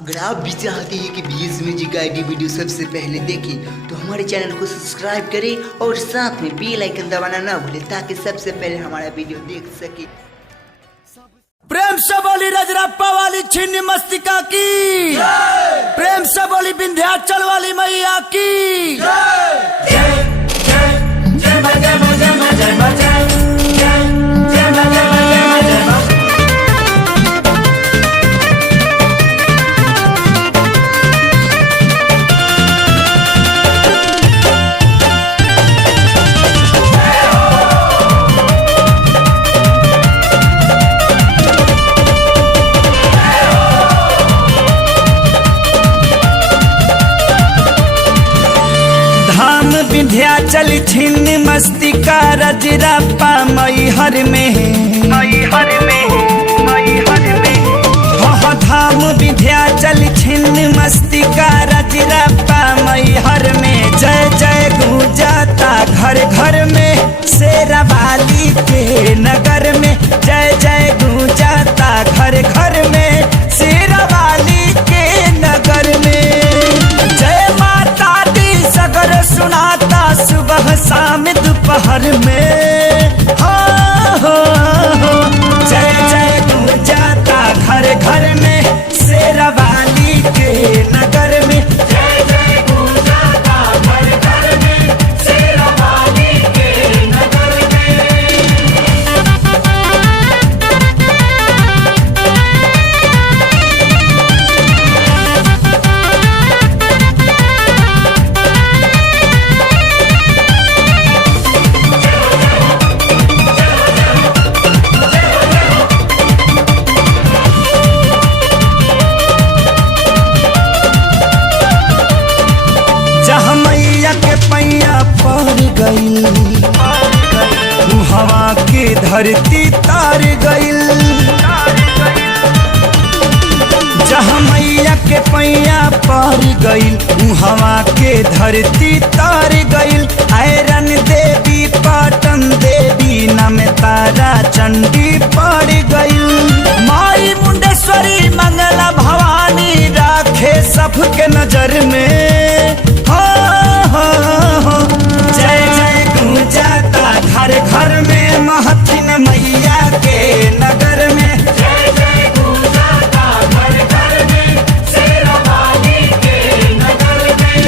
अगर आप भी चाहते हैं कि बीएस म्यूजिक आईडी वीडियो सबसे पहले देखें तो हमारे चैनल को सब्सक्राइब करें और साथ में बेल आइकन दबाना ना भूलें ताकि सबसे पहले हमारा वीडियो देख सके। प्रेम से बोली रजरप्पा वाली छिन्न मस्तिका की, प्रेम से बोली विंध्याचल वाली मैया की। विंध्याचल छिन्न मस्तिका रजरप्पा मैहर में, मैहर में, मैहर में। हो धाम विंध्याचल छिन्न मस्तिका रजरप्पा मैहर में। जय जय गूंजाता घर घर में, शेरावाली के नगर में। जय जय गूंजाता घर घर में, शेरावाली के नगर में। जय माता दी सगर सुनाता सुबह शाम दोपहर में। हो जय जय गूंजाता घर घर में, शेरावाली के नगर में। जय जय गूंजाता घर घर में, शेरावाली के नगर में। जहाँ मैया के पैया पड़ गई, हवा के धरती तार गईल। जहाँ मैया के पैया पड़ गईल, हवा के धरती तार गईल। आयरन देवी पाटन देवी नाम तारा चंडी पड़ गईल। माई मुंडेश्वरी मंगला भवानी राखे सबके नजर में। जय जय गूंजाता घर घर में, महथिन मैया के नगर में। जय जय गूंजाता घर घर में, शेरावाली के नगर में।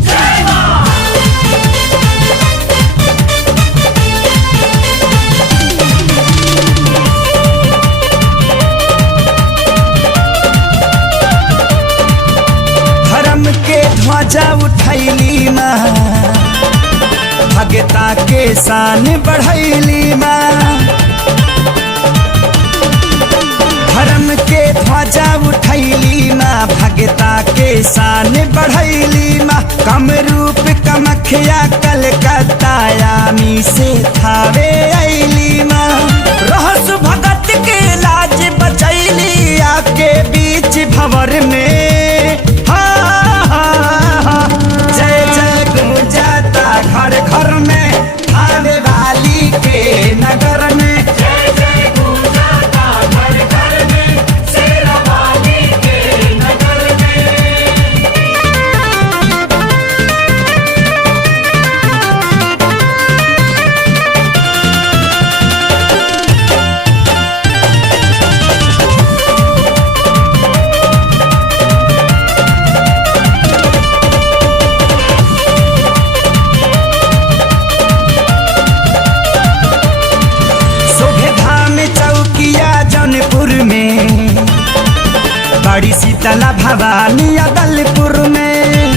जय मां। ध्वजा उठैली माँ, भगता के शान बढ़ैली माँ। धर्म के ध्वजा उठैली माँ, भगता के शान बढ़ैली माँ। कम रूप कमखिया कलकत्ता यामी से थावे ऐली माँ। रहस भगत के लाज बचैली आके बीच भंवर में। घर घर में, थाने वाली के नगर में। जय जय गूंजाता घर घर में, शेरावाली के नगर में। बड़ी शीतला भवानी अदलपुर में।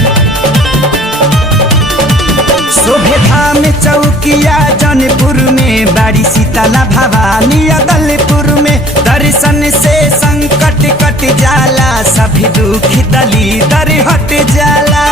शोभे धाम चौकिया जौनपुर में, बड़ी शीतला भवानी अदलपुर में। दर्शन से संकट कट जाला, सभी दुख दली दर हट जाला।